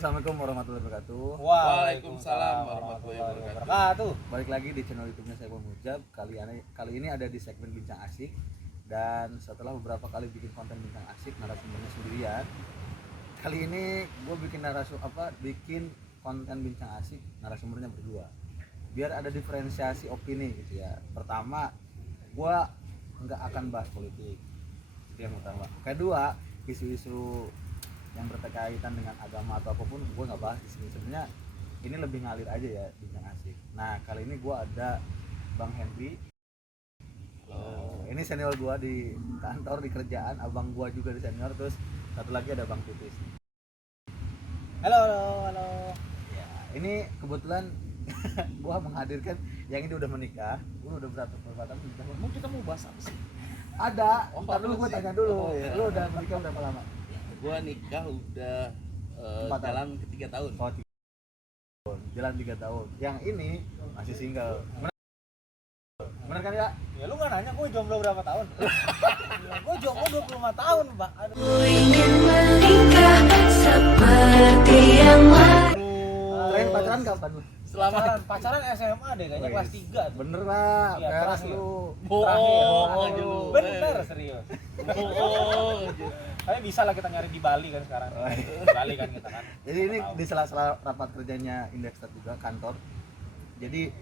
Assalamualaikum warahmatullahi wabarakatuh. Waalaikumsalam warahmatullahi wabarakatuh. Balik lagi di channel YouTube-nya saya Bang Mujab. Kali ini ada di segmen Bincang Asik. Dan setelah beberapa kali bikin konten Bincang Asik narasumbernya sendirian, kali ini gue bikin konten Bincang Asik narasumbernya berdua. Biar ada diferensiasi opini gitu ya. Pertama, gue nggak akan bahas politik. Itu yang utama. Kedua, isu-isu yang berkaitan dengan agama atau apapun gue nggak bahas di sini. Sebenarnya ini lebih ngalir aja ya, Bincang Asik. Nah, kali ini gue ada Bang Henry. Ini senior gue di kantor, di kerjaan. Abang gue juga di senior. Terus satu lagi ada Bang Titis. Halo. Ya, ini kebetulan gue menghadirkan yang ini udah menikah. Gue udah berapa tahun menikah? Mau kita mau bahas apa sih? Ada. Ntar dulu gue tanya dulu. Oh, iya. Lu udah menikah berapa lama? Gua nikah udah 4 jalan ke 3 tahun. Oh, 3 tahun. Jalan 3 tahun. Yang ini masih single. Bener kan ya? Ya lu nggak nanya gue jomblo berapa tahun? Gue jomblo 25 tahun, Pak. Aduh. Ku ingin menikah seperti yang lain. Terakhir pacaran kapan lu? Pacaran SMA deh kayaknya kelas 3 tuh. Bener lah, Iya, peres terakhir. lu. Bohong aja lu. Bener serius. Bohong aja. Tapi bisa lah kita nyari di Bali kan sekarang. Oh, iya. Di Bali kan kita kan. Jadi ini di sela-sela rapat kerjanya Indextat juga kantor. Jadi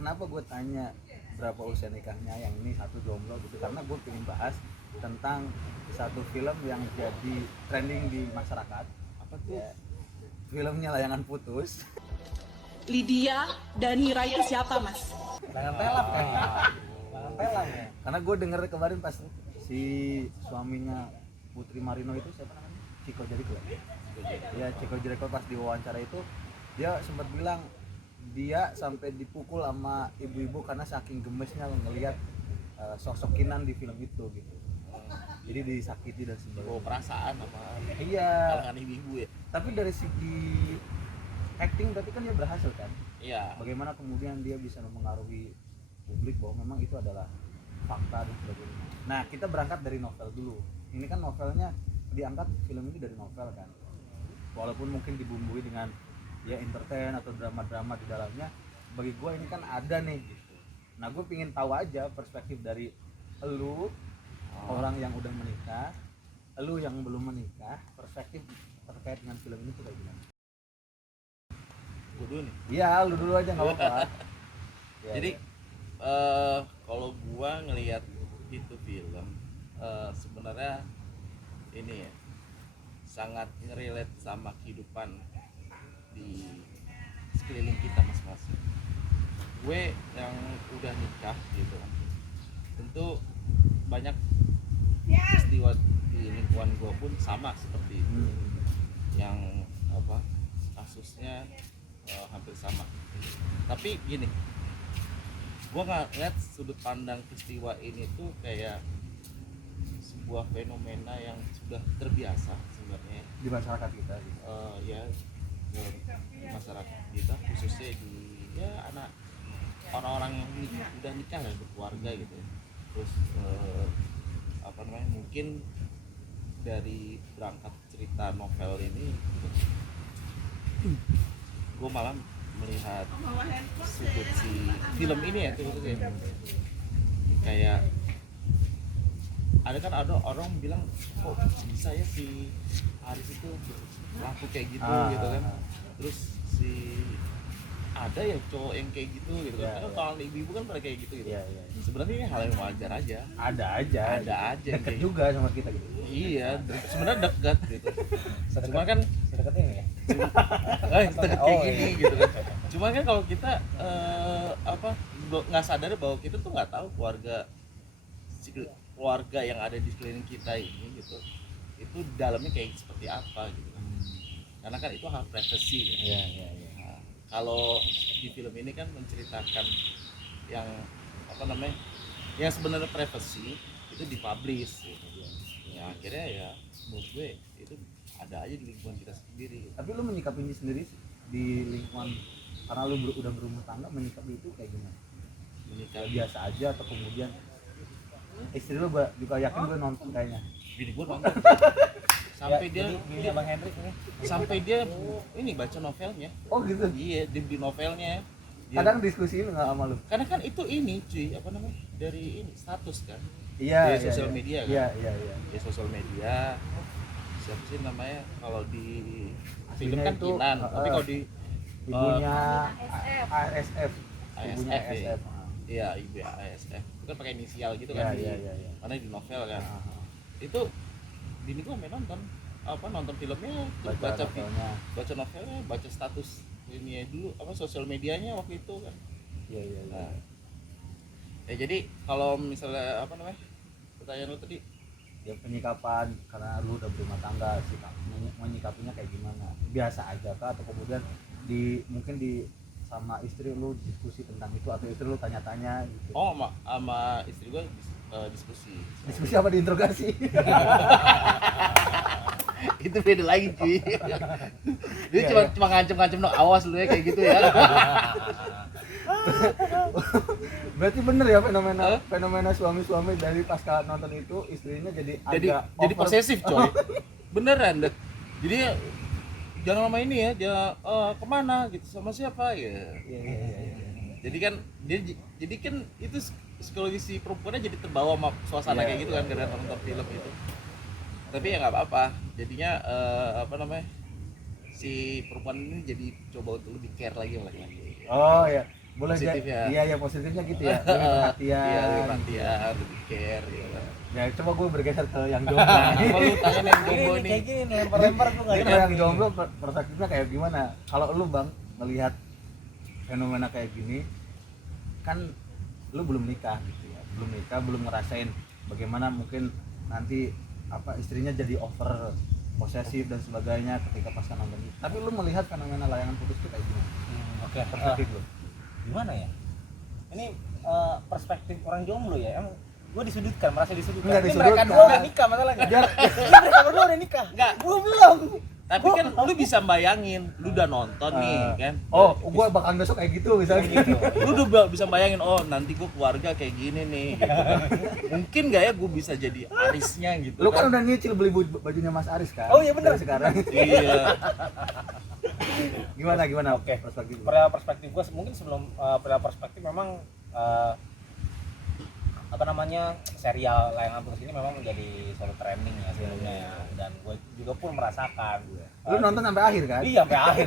kenapa gue tanya berapa usia nikahnya, yang ini satu jomblo gitu, karena gue pengen bahas tentang satu film yang jadi trending di masyarakat. Apa tuh? Ya, filmnya Layangan Putus. Lydia Danira itu siapa, Mas? Jangan telap kan. Jangan telap ya. Karena gue denger kemarin pas si suaminya Putri Marino itu siapa namanya? Chico Jericho. Ya, Chico Jericho pas diwawancara itu dia sempat bilang dia sampai dipukul sama ibu-ibu karena saking gemesnya ngelihat sosok Kinan di film itu gitu. Jadi disakiti dan sebagainya. Bawa perasaan sama Iya. kalangan ibu-ibu ya. Tapi dari segi acting berarti kan dia berhasil kan? Iya. Bagaimana kemudian dia bisa mempengaruhi publik bahwa memang itu adalah fakta dan sebagainya. Nah, kita berangkat dari novel dulu. Ini kan novelnya diangkat film ini dari novel kan. Walaupun mungkin dibumbui dengan ya entertain atau drama-drama di dalamnya, bagi gue ini kan ada nih gitu. Nah, gue pengen tahu aja perspektif dari elu, orang yang udah menikah, elu yang belum menikah, perspektif terkait dengan film ini tuh kayak gimana? Gua dulu nih. Iya, lu dulu aja nggak apa-apa. Ya, Jadi ya. kalau gua ngelihat itu film sebenarnya ini ya sangat ngerelate sama kehidupan di sekeliling kita masing-masing. Gue yang udah nikah gitu kan, tentu banyak peristiwa di lingkungan gue pun sama seperti itu, yang apa kasusnya hampir sama. Tapi gini, gue nggak lihat sudut pandang peristiwa ini tuh kayak sebuah fenomena yang sudah terbiasa sebenarnya Di masyarakat kita gitu. ya di masyarakat kita, khususnya di ya anak orang-orang yang udah nikah dan berkeluarga gitu ya. Terus mungkin dari berangkat cerita novel ini gue malah melihat sudut si film ini ya khususnya kayak ada orang bilang kok bisa ya si Aris itu laku kayak gitu gitu kan. Terus si ada ya cowok yang kayak gitu kan. Karena kalau ibu-ibu kan pada kayak gitu. Iya. Sebenarnya ini hal yang wajar aja. Ada aja Yang deket kayak juga sama kita gitu. Iya, sebenarnya dekat gitu. Cuma kan Sedekat ini ya. dekat kayak gini gitu kan. Cuma kan kalau kita nggak sadar bahwa kita tuh nggak tahu keluarga yang ada di sekeliling kita ini gitu, itu dalamnya kayak seperti apa gitu kan. Karena kan itu hal privasi ya. Iya. Nah, kalau di film ini kan menceritakan yang yang sebenarnya privasi itu dipublish gitu. Ya akhirnya ya menurut gue itu ada aja di lingkungan kita sendiri gitu. Tapi lu menyikapinya sendiri di lingkungan karena lu udah berumah tangga, menyikapi itu kayak gimana? Menikah Biasa aja atau kemudian istri lu juga yakin gue nonton kayaknya? bini gue nonton sampai dia jadi bini Bang Hendrik ini. sampai dia ini baca novelnya. Oh gitu. Iya, dia beli novelnya. Dia- Kadang diskusi lu nggak sama lu? karena kan itu ini cuy, apa namanya, dari ini status kan, Iya. Di sosial media kan? Iya. di sosial media. Siapa sih namanya kalau di film Aslinya kan itu, Kinan, tapi kalau di Ibunya ASF. ASF. Ibunya ASF, ASF. iya ibu ASF itu kan pakai inisial gitu kan, Iya, iya. karena di novel kan. Itu bini gua sampai nonton filmnya, terus novelnya. baca novelnya, baca status ini dulu apa sosial medianya waktu itu kan. Iya. Nah, ya jadi kalau misalnya apa namanya, pertanyaan lu tadi, Ya penyikapan karena lu udah berumah tangga sih, menyikapinya kayak gimana? Biasa aja kah atau kemudian mungkin sama istri lu diskusi tentang itu atau istri lu tanya-tanya gitu? oh sama istri gua diskusi. Diskusi apa diinterogasi? Itu beda lagi cuy. Dia cuma ngancem-ngancem dong, awas lu ya kayak gitu ya. Berarti bener ya fenomena suami-suami dari pasca nonton itu istrinya jadi agak jadi over. posesif coy. Beneran dah. Jadi jangan lama ini ya, dia kemana gitu, sama siapa ya. Iya. Jadi kan itu psikologi si perempuannya jadi terbawa sama suasana Iya, kayak gitu kan karena nonton film itu. Tapi ya nggak apa-apa. Jadinya apa namanya, si perempuan ini jadi coba untuk lebih care lagi sama laki-laki. Oh ya, boleh Positifnya. Iya positifnya gitu ya. Lebih perhatian. Iya, lebih perhatian, lebih care gitu kan. Ya coba gue bergeser ke yang jomblo. Kalau lu tanya nih yang jomblo Ini nih. kayak gini nih, lempar-lempar gue nggak Jadi ada. kalau yang jomblo perspektifnya kayak gimana? Kalau lu Bang melihat fenomena kayak gini, kan lu belum nikah gitu ya, belum ngerasain bagaimana mungkin nanti apa istrinya jadi over posesif dan sebagainya ketika pasca nonton itu. Tapi lu melihat fenomena layangan putus itu kayak gimana? Oke, Perspektif lu. gimana ya? Ini perspektif orang jomblo ya. Emang gue disudutkan, merasa disudutkan. Enggak Ini disudutkan. mereka dua udah nikah masalahnya. Jar- Ini mereka berdua udah nikah. Enggak. Gue belum. Tapi kan lu bisa bayangin, lu udah nonton nih kan. Oh, gua bakalan besok kayak gitu misalnya gitu. Lu udah bisa bayangin, oh nanti gua keluarga kayak gini nih gitu kan. Mungkin gak ya gua bisa jadi Arisnya gitu. Lu kan udah nyicil beli bajunya Mas Aris kan? Oh, iya bener. Dari sekarang. Iya. Gimana Oke. perspektif lu? Perihal perspektif gue mungkin sebelum perihal perspektif memang apa namanya, serial Layangan Putus ini memang menjadi suatu trending ya sebelumnya ya, dan gue juga pun merasakan. Lu nonton sampai akhir kan? Iya sampai akhir,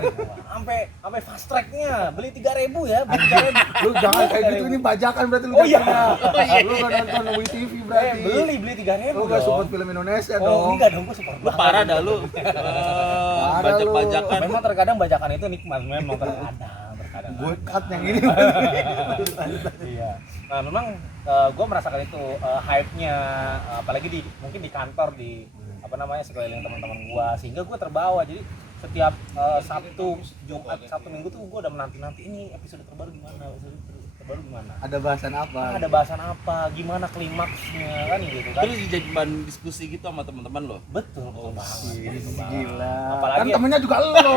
sampai fast tracknya beli 3.000 ya, beli 3.000. Lu jangan kayak gitu, ini bajakan berarti lu. Oh iya. datangnya. Lu gak nonton WTV berarti. beli 3.000. Lu gak support film Indonesia Oh dong. enggak dong, gue support Lu banget. parah dah lu. Bajak-bajakan. Memang terkadang bajakan itu nikmat, memang terkadang. Gue cut yang ini. Iya. Nah memang gue merasakan itu hype-nya, apalagi mungkin di kantor, di apa namanya, sekeliling teman-teman gue, sehingga gue terbawa. Jadi setiap Sabtu, Jumat, Sabtu Minggu tuh gue udah menanti ini episode terbaru gimana, Ada bahasan apa? ada bahasan apa, gimana klimaksnya kan gitu kan. Terus jadi bahan diskusi gitu sama teman-teman lo. Betul banget. Betul banget. Gila. Apalagi Kan temennya juga lu.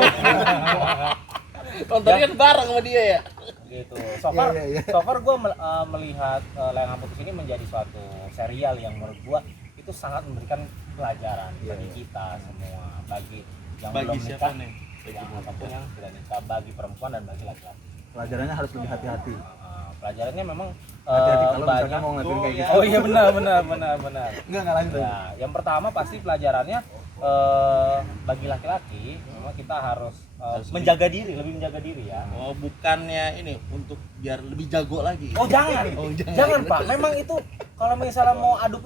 Nontonnya kan bareng sama dia ya. Gitu. So far, Iya. gue melihat Layangan Putus ini menjadi suatu serial yang menurut gue itu sangat memberikan pelajaran Iya, bagi iya. kita semua, bagi yang Bagi belum siapa nikah, nih? Bagi yang belum apapun nikah. yang sudah nikah, bagi perempuan dan bagi laki-laki. Pelajarannya harus lebih hati-hati. Pelajarannya memang Hati-hati kalau misalkan banyak. mau ngelakuin kayak gitu. Oh iya benar. Enggak lanjut. Ya, yang pertama pasti pelajarannya bagi laki-laki memang kita harus Harus menjaga diri, lebih menjaga diri ya. Oh, bukannya ini untuk biar lebih jago lagi. Oh jangan, Oh, jangan. jangan Pak. Memang itu kalau misalnya mau adu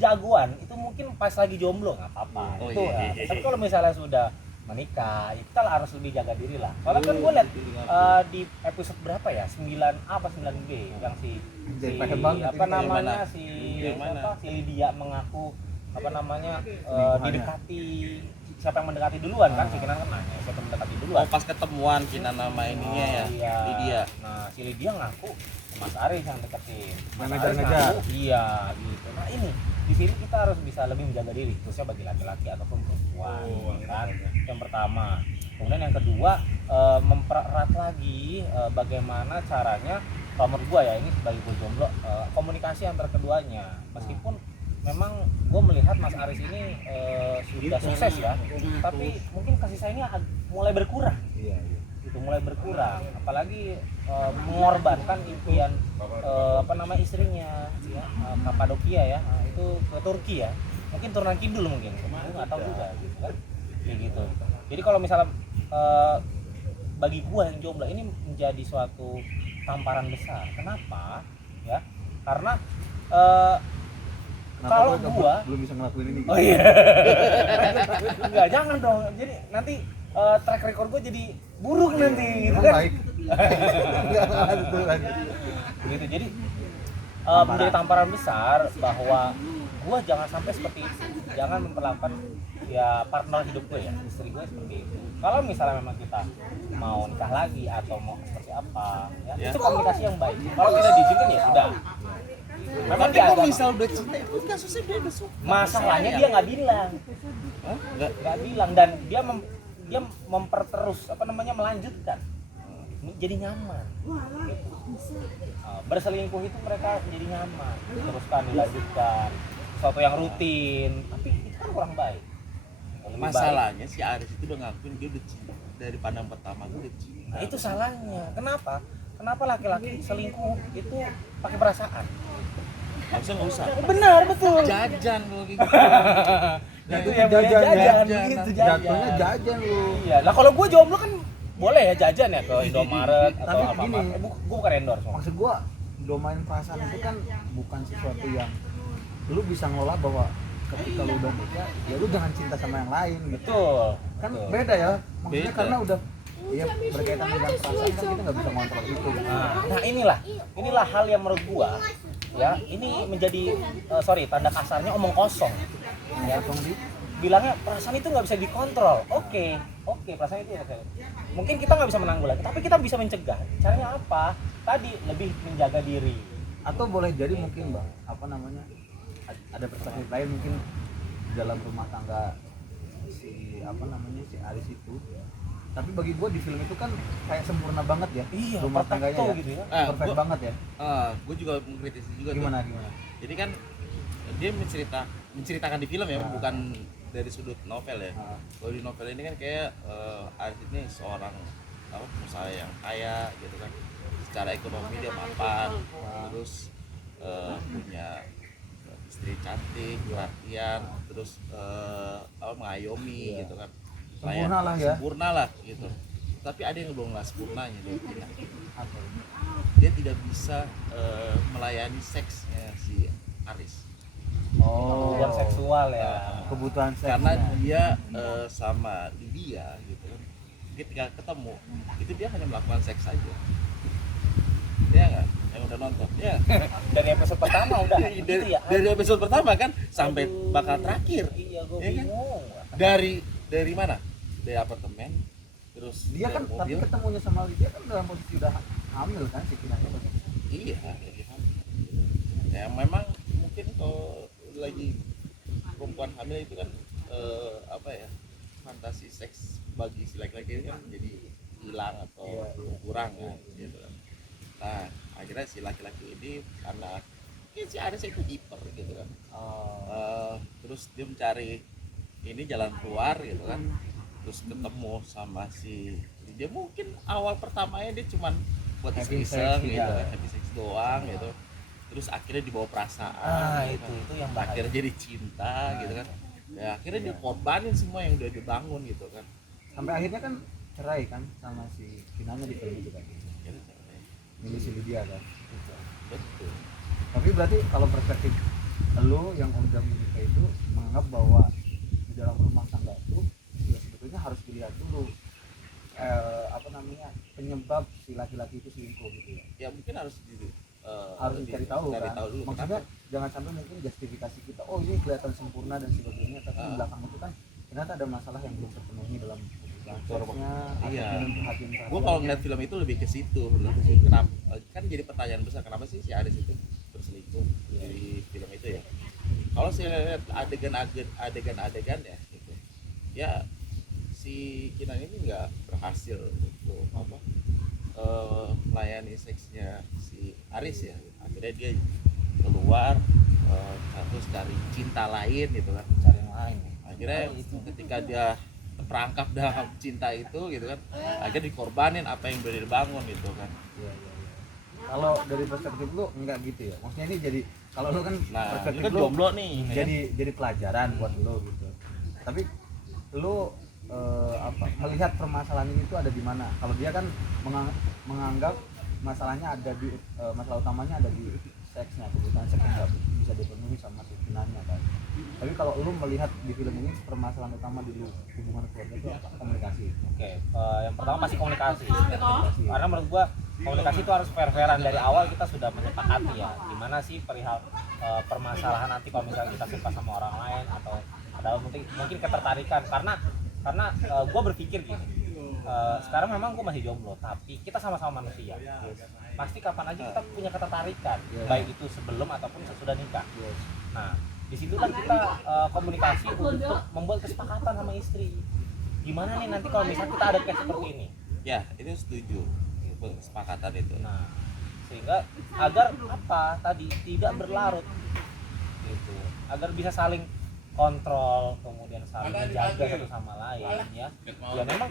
jagoan itu mungkin pas lagi jomblo nggak apa-apa. Oh, Itu iya. ya. Tapi kalau misalnya sudah menikah, kita harus lebih jaga diri lah. Kalau kan gue lihat di episode berapa ya, 9A apa 9B yang si Jadi paham banget apa ini. namanya Yang mana? si Yang mana? siapa, si Lydia mengaku apa namanya Lingkungannya. didekati, siapa yang mendekati duluan kan, si Kinan kan nanya siapa yang mendekati duluan. Oh, pas ketemuan Kinan nama ininya ya. Iya. Lydia. Nah, si Lydia ngaku Mas Aris yang deketin. Mas Ngejar-ngejar. Aris ngaku, iya gitu. Nah, ini di sini kita harus bisa lebih menjaga diri, khususnya bagi laki-laki ataupun perempuan, kan? Yang pertama. Kemudian yang kedua, mempererat lagi bagaimana caranya, kalau menurut gua ya, ini sebagai gua jomblo, komunikasi antar keduanya. Meskipun memang gue melihat Mas Aris ini sudah sukses ya, tapi mungkin kasih sayangnya mulai berkurang. Iya. Itu mulai berkurang, apalagi mengorbankan impian istrinya ya, Kapadokia ya, itu ke Turki ya, mungkin turunan kidul mungkin, gue nggak tahu juga gitu kan, kayak gitu. Jadi kalau misalnya bagi gue yang jomblo ini menjadi suatu tamparan besar. Kenapa ya? Karena kalau gue belum bisa ngelakuin ini. oh iya enggak, jangan dong, jadi nanti track record gue jadi buruk nanti gitu kan. Baik. Betul lagi. Begitu, jadi menjadi tamparan besar bahwa gue jangan sampai seperti itu, jangan memperlakukan ya partner hidup gue ya, istri gue seperti itu. Kalau misalnya memang kita mau nikah lagi atau mau seperti apa ya, itu komunikasi yang baik. Kalau tidak diizinkan ya sudah. Memang dia Kalau agama. misal udah cinta itu kasusnya dia udah suka. Masalahnya dia nggak bilang, Hah? nggak bilang, dan dia memperterus melanjutkan, jadi nyaman. Berselingkuh itu mereka jadi nyaman, teruskan dilanjutkan, sesuatu yang rutin, tapi itu kan kurang baik. Lebih Masalahnya si Aris itu udah ngakuin dia udah cinta dari pandang pertama gue udah cinta. Nah itu salahnya. Kenapa laki-laki selingkuh itu pakai perasaan? Harusnya nggak usah. Benar, betul. Jajan kalau gitu. Itu ya jajan, gitu Jatuhnya jajan lu. Iya. Lah kalau gue jomblo kan boleh ya jajan ya ke Indomaret atau Tapi apa. gini, Gue bukan endorse. Maksud gua domain perasaan itu kan bukan sesuatu yang lu bisa ngelola bahwa ketika lu udah nikah ya lu jangan cinta sama yang lain gitu. Betul. Kan Betul. beda ya. Maksudnya Beda. karena udah ya berkaitan dengan perasaan kan kita nggak bisa ngontrol itu. Nah inilah hal yang menurut gua ya ini menjadi tanda kasarnya omong kosong. Ya, bilangnya perasaan itu nggak bisa dikontrol. Oke, perasaan itu oke. Mungkin kita nggak bisa menanggulangi, tapi kita bisa mencegah. Caranya apa? Tadi lebih menjaga diri. Atau boleh jadi mungkin bang ada perspektif lain mungkin dalam rumah tangga si Aris itu. Tapi bagi gue di film itu kan kayak sempurna banget ya. Iya, rumah tangganya perfecto ya. gitu ya. Perfect banget ya. Gue juga mengkritisi juga Gimana? tuh. Jadi kan dia menceritakan di film ya, bukan dari sudut novel ya. Kalau di novel ini kan kayak Aris ini seorang pengusaha yang kaya gitu kan. Secara ekonomi dia mapan, terus punya istri cantik, perhatian, terus mengayomi gitu kan. Sempurna lah ya. Sempurna lah gitu. Tapi ada yang belum lah sempurnanya dia. Apa? Dia tidak bisa melayani seksnya si Aris. Kebutuhan seksual ya. Kebutuhan seks. Karena dia sama Lydia gitu kan. Ketika ketemu itu dia hanya melakukan seks saja. Dia nggak yang udah nonton ya. Dari episode pertama udah gitu ya. Dari episode pertama kan sampai bakal terakhir. Iya, gue Ya kan? bingung. Dari mana? Dari apartemen, terus Dia kan dari tapi mobil. ketemunya sama Lydia kan dalam posisi udah hamil kan si Kinanya. Iya, jadi hamil. Ya memang mungkin kalau lagi perempuan hamil itu kan fantasi seks bagi si laki-laki ini kan jadi hilang atau kurang kan gitu kan. Nah akhirnya si laki-laki ini karena si Aris itu hiper gitu kan. Terus dia mencari ini jalan keluar gitu kan, terus ketemu sama si dia mungkin awal pertamanya dia cuman buat Happy iseng sex, gitu iya. kan, happy sex doang gitu, terus akhirnya dibawa perasaan gitu itu kan. yang bahaya. Akhirnya jadi cinta gitu kan ya, akhirnya dia korbanin semua yang udah dibangun gitu kan. Sampai akhirnya kan cerai kan sama si Kinanya di film itu kan. Milih si Lydia kan. Betul. Tapi berarti kalau perspektif lu yang udah menikah itu menganggap bahwa di dalam rumah tangga itu ya sebetulnya harus dilihat dulu penyebab si laki-laki itu selingkuh gitu ya. Ya mungkin harus Harus dicari tahu cari kan. tahu dulu Maksudnya kenapa. jangan sampai mungkin justifikasi kita oh ini kelihatan sempurna dan sebagainya tapi di belakang itu kan ternyata ada masalah yang belum terpenuhi dalam seksnya. Iya. Perhatian-perhatian. Gue kalau ngeliat film itu lebih ke situ. Kenapa? Kan jadi pertanyaan besar kenapa sih si Aris itu berselingkuh di film itu ya? Kalau saya lihat adegan-adegan ya, gitu. Ya si Kinan ini nggak berhasil untuk melayani seksnya si Aris ya. Akhirnya dia keluar terus cari cinta lain gitu kan, Cari yang lain. akhirnya ketika dia terperangkap dalam cinta itu gitu kan, akhirnya dikorbanin apa yang udah dibangun gitu kan. Iya, iya, iya. Kalau dari perspektif lu enggak gitu ya, maksudnya ini jadi kalau lu kan Nah ini perspektif kan lu jomblo nih ya kan? jadi pelajaran buat lu gitu, tapi lu melihat permasalahan ini tuh ada di mana? Kalau dia kan menganggap masalahnya ada di masalah utamanya ada di seksnya, kebutuhan seks yang nggak bisa dipenuhi sama si Vinanya kan. Tapi kalau lu melihat di film ini permasalahan utama di hubungan keluarga itu apa? Komunikasi. Oke, yang pertama pasti komunikasi. Komunikasi. Karena menurut gua komunikasi itu harus fair-fairan dari awal, kita sudah menyepakati ya gimana sih perihal permasalahan nanti kalau misalnya kita suka sama orang lain atau ada mungkin ketertarikan, karena gua berpikir gini, sekarang memang gua masih jomblo tapi kita sama-sama manusia, pasti kapan aja kita punya ketertarikan, baik itu sebelum ataupun sesudah nikah. Nah di situ kan kita komunikasi untuk membuat kesepakatan sama istri, gimana nih nanti kalau misalnya kita ada case seperti ini. Ya itu setuju, itu kesepakatan itu. Nah, sehingga agar apa tadi tidak berlarut gitu, agar bisa saling kontrol, kemudian saling menjaga satu sama lain ya. Ya memang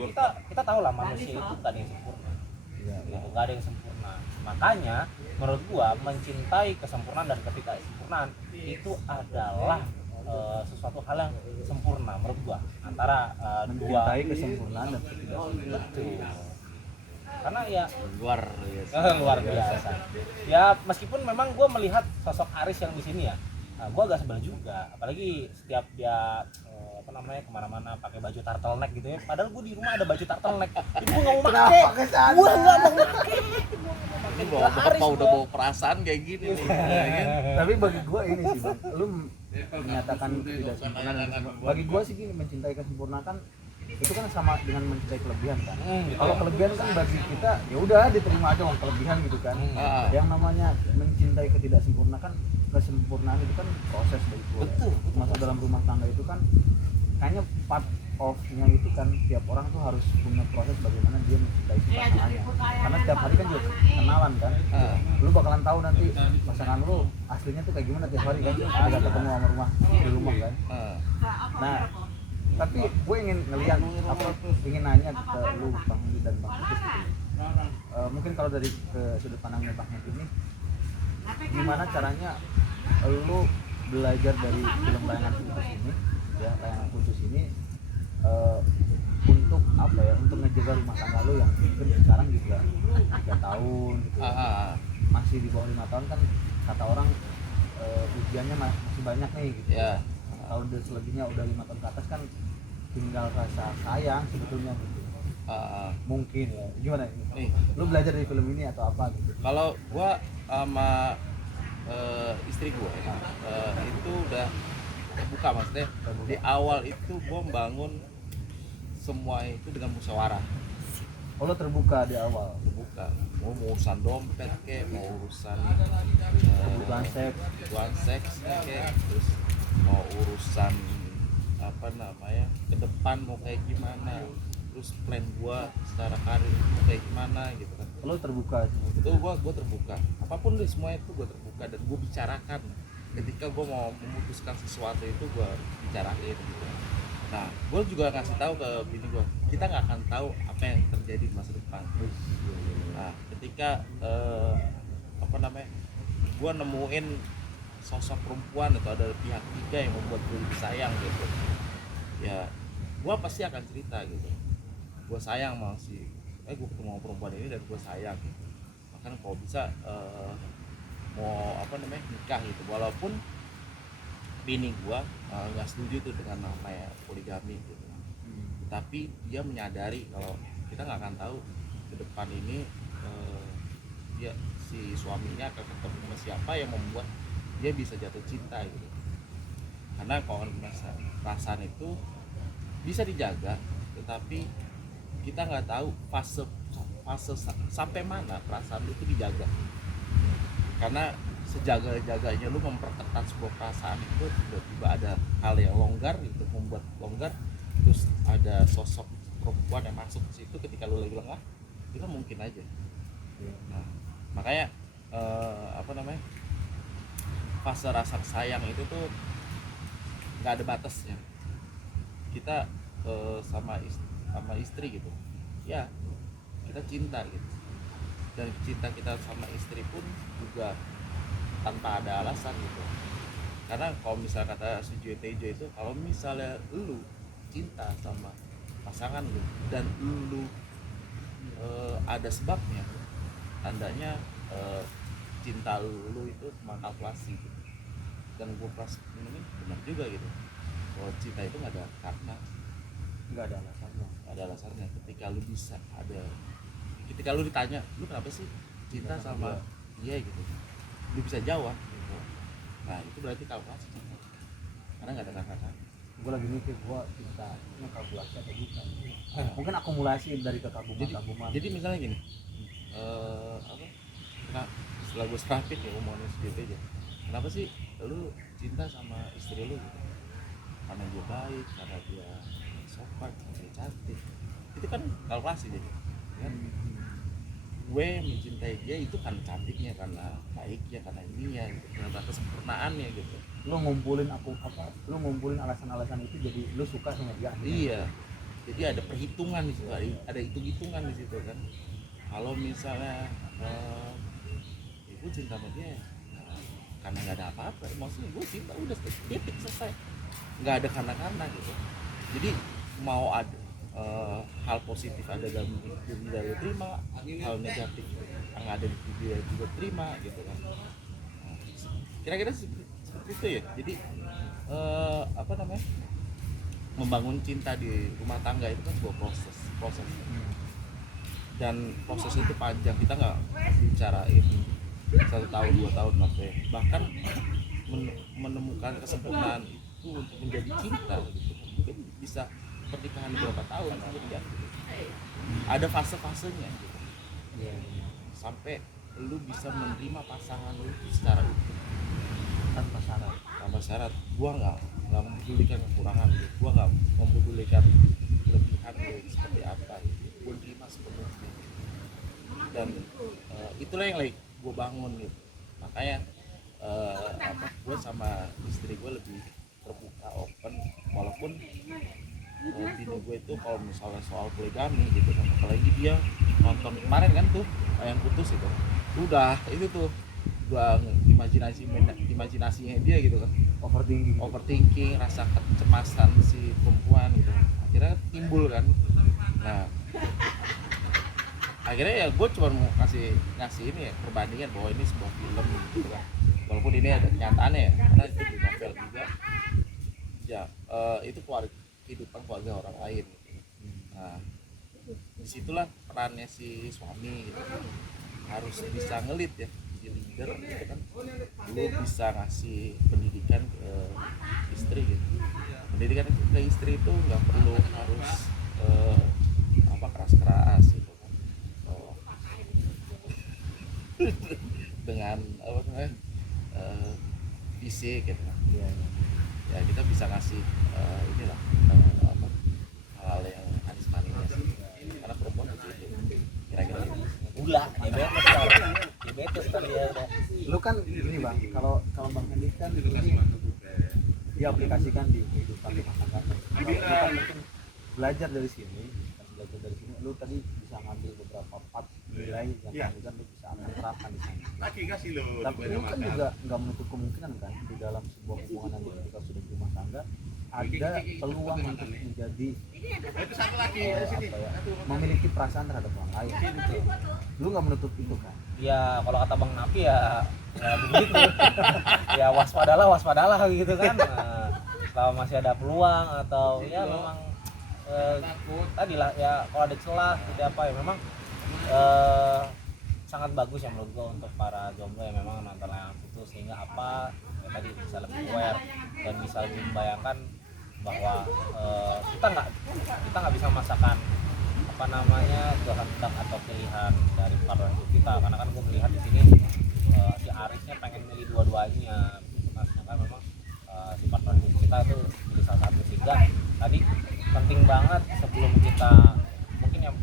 kita tahu lah manusia itu gak ada yang sempurna. Gitu, gak ada yang sempurna. Makanya menurut gua mencintai kesempurnaan dan ketidaksempurnaan itu adalah sesuatu hal yang sempurna menurut gua antara dua. Mencintai kesempurnaan dan ketidaksempurnaan. Betul. Karena ya Luar biasa. luar biasa. Ya meskipun memang gue melihat sosok Aris yang di sini ya, gue agak sebel juga. Apalagi setiap dia kemana-mana pakai baju turtleneck gitu ya. Padahal gue di rumah ada baju turtleneck. Jadi gue nggak mau pakai. Gue nggak mau pakai. Ini bawa bapak udah bawa perasaan kayak gini nih. Ya kan? Tapi bagi gua ini sih bang, lu menyatakan ketidaksempurnaan dan bagi gua sih gini, mencintai kesempurnaan kan itu kan sama dengan mencintai kelebihan kan. Kalau kelebihan kan bagi kita ya udah diterima aja orang kelebihan gitu kan. Yang namanya mencintai ketidaksempurnaan kan, kesempurnaan itu kan proses bagi gua. Betul. Masuk dalam rumah tangga itu kan kayaknya part of-nya itu kan tiap orang tuh harus punya proses bagaimana dia mencintai si pasangannya. Karena setiap hari kan juga kenalan kan. Lu bakalan tahu nanti pasangan lu aslinya tuh kayak gimana tiap hari kan. Agak ketemu sama rumah di rumah kan. Nah, tapi gue ingin ngeliat ingin nanya ke lu Bang Hedi dan Bang Kudus gitu. Mungkin kalau dari ke sudut pandangnya Bang Hedi ini, gimana caranya lu belajar dari film layangan putus ini, ya layangan putus ini untuk apa ya, untuk ngejaga rumah tangga lu yang mungkin sekarang juga 3 tahun gitu, masih di bawah 5 tahun kan kata orang ujiannya masih banyak nih gitu. Ya. Tahun selebihnya udah 5 tahun ke atas kan tinggal rasa sayang sebetulnya gitu. Mungkin ya gimana Nih. lu belajar dari film ini atau apa gitu? Kalau gua sama istri gua ya, itu udah terbuka, maksudnya di awal itu gua membangun semua itu dengan musyawarah. Oh, lu terbuka di awal, Terbuka, mau urusan dompet kayak, mau urusan kebutuhan seks, kayak, terus mau urusan apa namanya ke depan mau kayak gimana, terus plan gua secara karir mau kayak gimana gitu kan. lu terbuka semua Itu gua terbuka, apapun deh semua itu gua terbuka dan gua bicarakan. Ketika gua mau memutuskan sesuatu itu gua bicarain gitu. Nah, gua juga ngasih tahu ke bini gua, kita nggak akan tahu apa yang terjadi di masa depan. Nah, ketika gua nemuin sosok perempuan atau ada pihak ketiga yang membuat gue lebih sayang gitu, ya gue pasti akan cerita gitu, gue sayang sama gue ketemu sama perempuan ini dan gue sayang gitu. Bahkan kalau bisa mau nikah gitu, walaupun bini gue nggak setuju tuh dengan namanya poligami gitu, tapi dia menyadari kalau kita nggak akan tahu ke depan ini dia si suaminya akan ketemu sama siapa yang membuat dia bisa jatuh cinta gitu. Karena kalau perasaan itu bisa dijaga, tetapi kita nggak tahu fase sampai mana perasaan itu dijaga. Karena sejaga-jaganya lu memperketat sebuah perasaan itu, tiba-tiba ada hal yang longgar itu membuat longgar, terus ada sosok perempuan yang masuk ke situ ketika lu lagi lengah, itu mungkin aja. Nah, makanya fase rasa sayang itu tuh nggak ada batasnya. Kita sama istri gitu ya, kita cinta gitu, dan cinta kita sama istri pun juga tanpa ada alasan gitu. Karena kalau misalnya kata si Joy Tejo itu, kalau misalnya lu cinta sama pasangan lu dan lu ada sebabnya, tandanya cinta lu itu cuma kalkulasi gitu. Dan gue pas ini benar juga gitu, bahwa cinta itu nggak ada karena, nggak ada alasannya. nggak ada alasannya. Ketika lu ditanya, lu kenapa sih cinta sama dia gitu, lu bisa jawab gitu. Nah itu berarti kalkulasi cinta, karena nggak ada karena. Gue lagi mikir gue cinta ini kalkulasi atau bukan. Mungkin akumulasi dari kekaguman. Jadi misalnya gini, nah setelah gue serapin ya omongannya sedikit aja, kenapa sih lu cinta sama istri lu gitu? Karena dia baik, karena dia sopan, karena dia cantik. Itu kan kalkulasi jadi kan. Gue mencintai dia itu kan cantiknya, karena baiknya, karena ininya gitu, karena kesempurnaannya gitu. Lu ngumpulin alasan-alasan itu jadi lu suka sama dia. Iya, jadi ada perhitungan di situ, ada hitung-hitungan di situ kan. Kalau misalnya ibu cinta sama dia karena nggak ada apa-apa, maksudnya gue cinta udah titik selesai, nggak ada karena gitu. Jadi mau ada hal positif ada dalam diri dia lo terima, hal negatif yang ada di diri dia juga terima gitu kan. Kira-kira seperti itu ya. Jadi membangun cinta di rumah tangga itu kan sebuah proses dan proses itu panjang. Kita nggak bicarain 1 tahun 2 tahun sampai bahkan menemukan kesempurnaan itu untuk menjadi cinta gitu. Mungkin bisa pernikahan berapa tahun kemudian gitu. Ada fase-fasenya gitu. Sampai lu bisa menerima pasangan lu secara utuh tanpa syarat. Gua nggak mempedulikan kekurangan lu, gua nggak mempedulikan kelebihan lu seperti apa gitu. Gua terima sepenuhnya dan itulah yang lagi gue bangun gitu. Makanya gue sama istri gue lebih terbuka, open, walaupun bini gue itu kalau misalnya soal poligami gitu kan, apalagi dia nonton kemarin kan tuh Ayam Putus itu, udah itu tuh gua imajinasinya dia gitu kan, overthinking, rasa kecemasan si perempuan gitu, akhirnya timbul kan. Nah akhirnya ya gue cuma mau ngasih ini ya, perbandingan bahwa ini sebuah film gitu kan, walaupun ini ada kenyataannya ya, karena itu di novel juga ya, itu kehidupan keluarga orang lain gitu. Nah disitulah perannya si suami gitu, harus bisa ngelit ya, jadi leader gitu kan. Lu bisa ngasih pendidikan ke istri gitu, pendidikan ke istri itu nggak perlu harus keras gitu kan. Dengan fisik gitu kan. Ya kita bisa ngasih inilah hal-hal yang manis-manis karena perempuan itu kira-kira Ulah, diabetes kan dia udah. Lu kan ini bang, kalau Bang Andi kan ini diaplikasikan di kehidupan rumah tangga. Kalau lu kan mungkin belajar dari sini, lu tadi bisa ngambil beberapa part nilai yang kemudian lu bisa akan terapkan di sana. Tapi lu kan juga nggak menutup kemungkinan kan di dalam sebuah hubungan nanti ketika sudah berumah tangga ada peluang untuk menjadi memiliki perasaan terhadap orang lain. Lu nggak menutup itu kan? Ya kalau kata Bang Napi ya begitu. Ya waspadalah gitu kan. Nah, kalau masih ada peluang atau ya memang tadi lah ya, kalau ada celah tidak apa ya, memang sangat bagus ya menurut gua untuk para jomblo yang memang nonton Ayam Putus, sehingga apa ya tadi bisa lebih aware dan bisa lebih membayangkan bahwa kita nggak bisa memaksakan kehendak atau pilihan dari partner hidup kita, karena kan gue melihat di sini si Arisnya pengen milih dua-duanya, sedangkan memang si partner hidup kita itu pilih salah satu. Sehingga tadi penting banget sebelum kita mungkin yang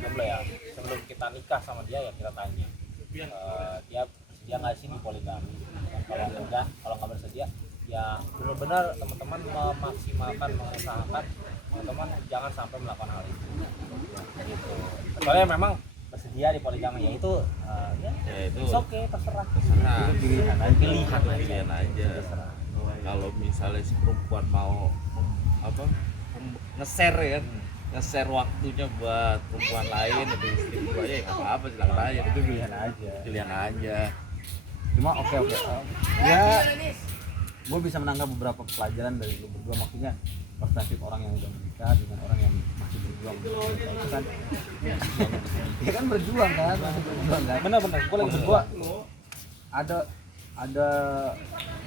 jomblo ya, sebelum kita nikah sama dia ya kita tanya dia nggak sih di poligami, kalau ya benar-benar teman-teman memaksimalkan, mengusahakan teman-teman jangan sampai melakukan hal itu gitu. Soalnya memang bersedia di poligami ya itu ya itu oke, terserah. terserah. Itu pilihan aja. Pilihan aja. Terserah. Kalau misalnya si perempuan mau nge-share ya, nge-share waktunya buat perempuan lain atau istri gua ya nggak apa-apa, silakan aja. Itu pilihan aja. Pilihan aja. Cuma oke ya gue bisa menangkap beberapa pelajaran dari lu berdua, maksudnya perspektif orang yang udah menikah dengan orang yang masih berjuang itu kan ya kan berjuang kan, masih berjuang kan. Benar-benar gue lagi Maksud berdua. gua ada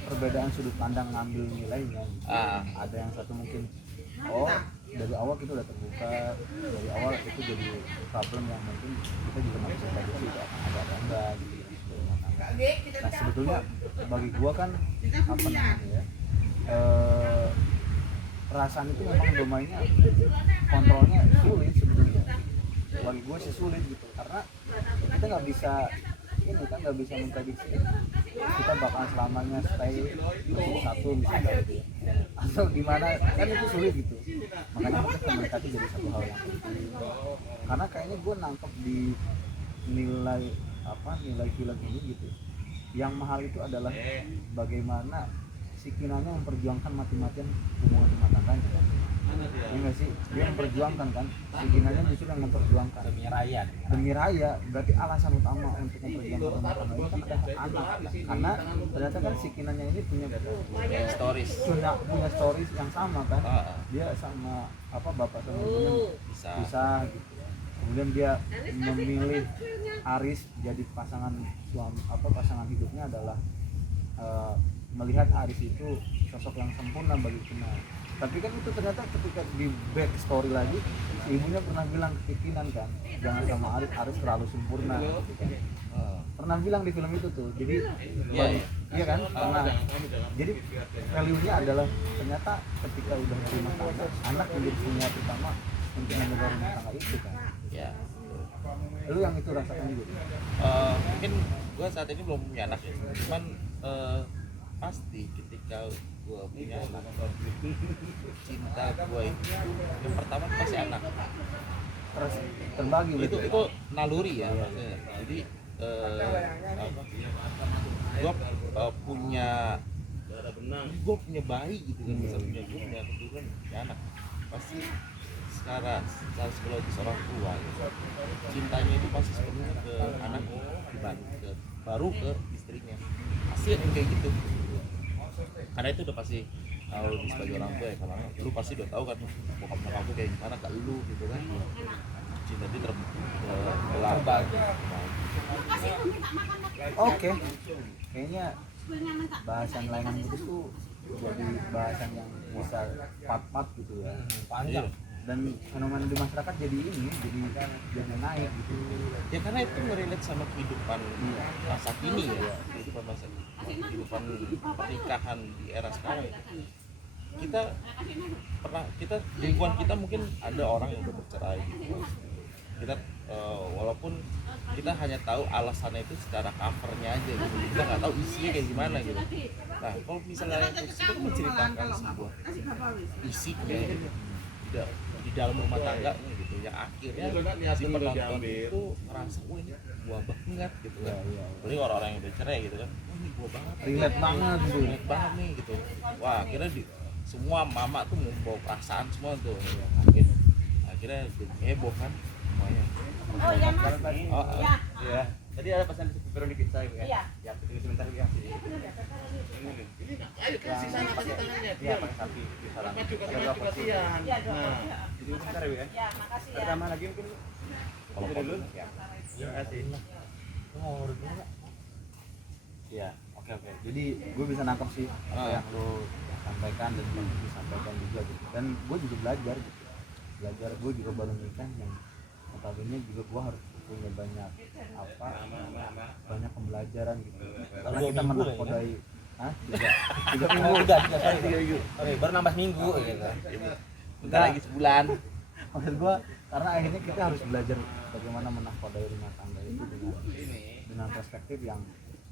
perbedaan sudut pandang ngambil nilainya gitu. Ada yang satu mungkin dari awal kita udah terbuka, dari awal itu jadi problem yang mungkin kita juga nggak bisa prediksi itu akan ada atau enggak gitu. Nah sebetulnya bagi gua kan apa namanya ya, perasaan itu memang domainnya, kontrolnya sulit sebetulnya. Bagi gua sih sulit gitu, karena kita nggak bisa ini kan, nggak bisa memprediksi kita bakal selamanya stay satu misalnya gitu ya, atau gimana kan, itu sulit gitu. Makanya mungkin komunikasi jadi satu hal yang penting, karena kayaknya gue nangkep di nilai film ini gitu, yang mahal itu adalah bagaimana si Kinanya memperjuangkan mati-matian hubungan rumah tangganya kan. Iya nggak sih, dia memperjuangkan kan, si Kinanya justru yang memperjuangkan demi raya. Berarti alasan utama untuk memperjuangkan rumah tangga itu kan adalah anak, karena ternyata kan si Kinanya ini punya Stories. punya stories yang sama kan. Dia sama bapak sama ibunya bisa gitu. Kemudian dia memilih Aris jadi pasangan pasangan hidupnya adalah melihat Aris itu sosok yang sempurna bagi Kina. Tapi kan itu ternyata ketika di back story lagi, si ibunya pernah bilang ke Kinan kan, jangan sama Aris terlalu sempurna gitu kan. Pernah bilang di film itu tuh. Jadi iya kan, pernah. Jadi value-nya adalah ternyata ketika udah rumah tangga, anak menjadi punya pertama untuk menjaga rumah tangga itu kan. Ya. Lu yang itu rasakan juga? Mungkin gue saat ini belum punya anak ya, cuman pasti ketika gue punya anak, cinta gue itu yang pertama pasti anak. Terus terbagi Itu naluri ya. Jadi gue punya bayi gitu kan, misalnya gue punya keturunan, punya anak, pasti secara psikologis orang tua gitu, cintanya itu pasti sepenuhnya ke anak dibanding baru ke istrinya, pasti ada yang kayak gitu. Karena itu udah pasti kalau sebagai orang tua ya, karena lu pasti udah tahu kan bokap nyokap aku kayak gimana ke lu gitu kan. Cinta itu terbagi. Oke. Kayaknya bahasan layanan putus tuh jadi bahasan yang bisa part-part gitu ya. Panjang. Dan fenomena di masyarakat jadi jadi naik gitu. Ya karena itu merelate sama kehidupan masa kini ya, kehidupan pernikahan di era sekarang. Kita lingkungan kita mungkin ada orang yang udah bercerai gitu. Kita walaupun kita hanya tahu alasannya itu secara covernya aja gitu, kita nggak tahu isinya kayak gimana gitu. Nah kalau misalnya itu menceritakan sebuah isinya gitu, di dalam rumah tangganya gitu, yang akhirnya si penonton itu ngerasa wah ini gua banget gitu kan. Apalagi orang-orang yang udah cerai gitu kan, wah ini gua banget, Relate banget gitu. relate banget nih gitu. Wah akhirnya semua mama tuh membawa perasaan semua tuh, akhirnya jadi heboh kan semuanya. Iya. Tadi ada pesan pepperoni pizza ya? Iya. Ya, tunggu sebentar ya. Ayo kasih sana, kasih tangannya. Iya, pakai sapi di sana. Ada dua porsian. Nah, Jadi sebentar ya. Ya, makasih ya. Pertama lagi mungkin kalau dulu. ya. Terima kasih. Iya, oke. Jadi gue bisa nangkep sih apa yang lo sampaikan dan yang disampaikan juga gitu. Dan gue juga belajar gitu. Gue juga baru nikah yang notabene juga gue harus punya banyak pembelajaran gitu. Karena kita menakodai tiga minggu. Oke, baru nambah seminggu gitu. Bentar lagi sebulan. Maksud gue karena akhirnya kita harus belajar bagaimana menakodai rumah tangga itu dengan perspektif yang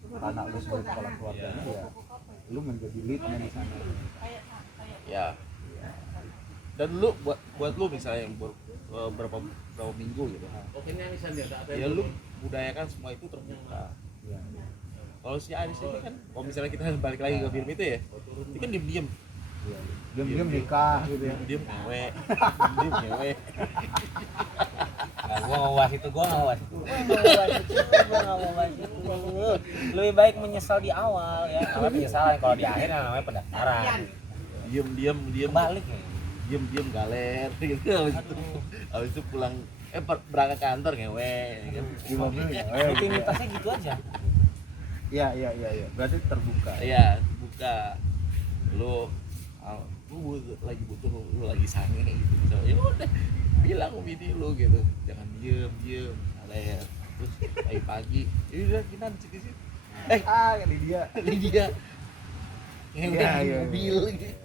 karena lu sebagai kepala keluarganya ya lu menjadi leadnya di sana. Ya. Dan lu buat lu misalnya yang berapa minggu gitu. Ya lu budayakan semua itu terbuka. Ya. Kalau si Aris ini kan, kalau misalnya kita balik lagi ke film itu ya, itu kan diem-diem, Ya. Diam-diam nikah gitu ya. diem ngewe, diem ngewe. Nah, gua nggak mau bahas itu. Lebih baik menyesal di awal ya. Namanya penyesalan, kalau di akhir namanya pendaftaran. Diem Balik ya. diem galer gitu. Habis itu pulang berangkat kantor ngewe, ya kan? Di mobil ya. Rutinitasnya gitu aja. Iya. Berarti terbuka. Iya, buka. Lu lagi butuh, lu lagi sange gitu. So, ya udah bilang ke bini lu gitu. Jangan diem galer. Terus pagi-pagi, ya udah kita di situ. Lydia. Ngewe Iya, di iya, mobil iya. gitu.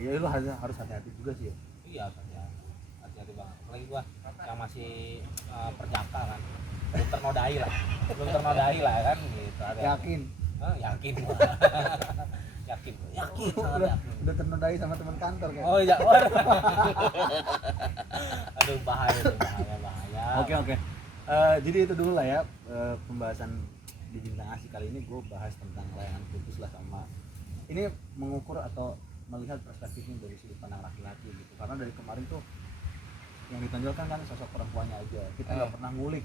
Iya, lu harus hati-hati juga sih ya. Iya, hati-hati banget. Apalagi gua yang masih perjaka kan. Belum ternodai lah kan gitu. Yakin. Yakin. Yakin sangat Udah, yakin. udah ternodai sama teman kantor kan. Oh iya. Aduh bahaya. Oke. Jadi itu dulu lah ya pembahasan di Bintang Asik kali ini. Gue bahas tentang layangan putus lah, sama ini mengukur atau melihat perspektifnya dari sudut pandang laki-laki gitu. Karena dari kemarin tuh yang ditonjolkan kan sosok perempuannya aja, kita nggak pernah ngulik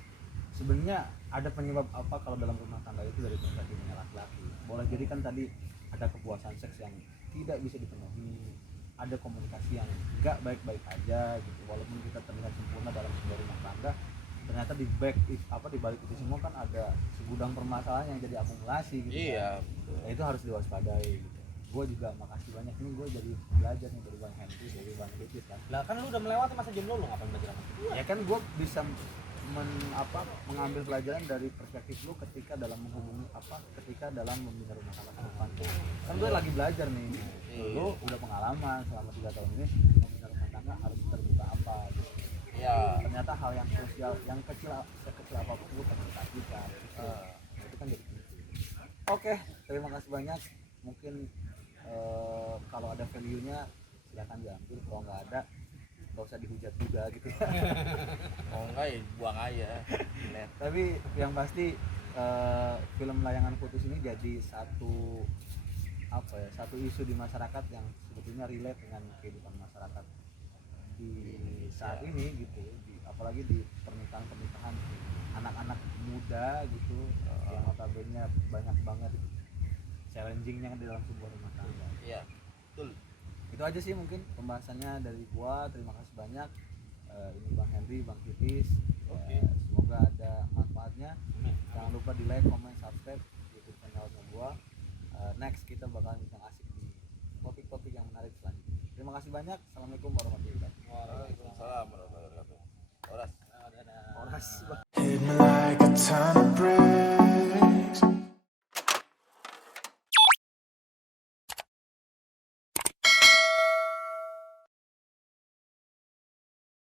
sebenarnya ada penyebab apa kalau dalam rumah tangga itu dari perspektifnya laki-laki. Boleh jadi kan tadi ada kepuasan seks yang tidak bisa dipenuhi, ada komunikasi yang nggak baik-baik aja gitu, walaupun kita terlihat sempurna dalam sebuah rumah tangga, ternyata di balik itu semua kan ada segudang permasalahan yang jadi akumulasi gitu. Iya, Nah, itu harus diwaspadai gitu. Gue juga makasih banyak nih, gue jadi belajar nih dari Bang Henry, dari Bang Litis kan. Lah kan lu udah melewati masa jomblo, lu ngapain belajar sama gua? Ya kan gue bisa mengambil pelajaran dari perspektif lu ketika dalam ketika dalam membina rumah tangga ke depan. Kan gue lagi belajar nih. Lu udah pengalaman selama 3 tahun ini membina rumah tangga harus terbuka apa gitu. Iya. Ternyata hal yang krusial, yang sekecil apapun lu pasti perhatikan. Itu kan jadi penting. Oke, terima kasih banyak. Mungkin kalau ada value-nya silakan diambil, kalau nggak ada nggak usah dihujat juga gitu. Mau enggak ya buang aja. Net. Tapi yang pasti film Layangan Putus ini jadi satu isu di masyarakat yang sebetulnya relate dengan kehidupan masyarakat di saat ini gitu, apalagi di pernikahan anak-anak muda gitu, yang notabene banyak banget challengingnya di dalam sebuah rumah tangga. Iya, betul. Itu aja sih mungkin pembahasannya dari gua. Terima kasih banyak. Ini Bang Henry, Bang Titis. Semoga ada manfaatnya. Jangan lupa di like, comment, subscribe YouTube channelnya gua. Next kita bakalan bincang asik di topik-topik yang menarik selanjutnya. Terima kasih banyak. Assalamualaikum warahmatullahi wabarakatuh. Waalaikumsalam warahmatullahi wabarakatuh. Oras. Oras. Hit me like a ton of bricks.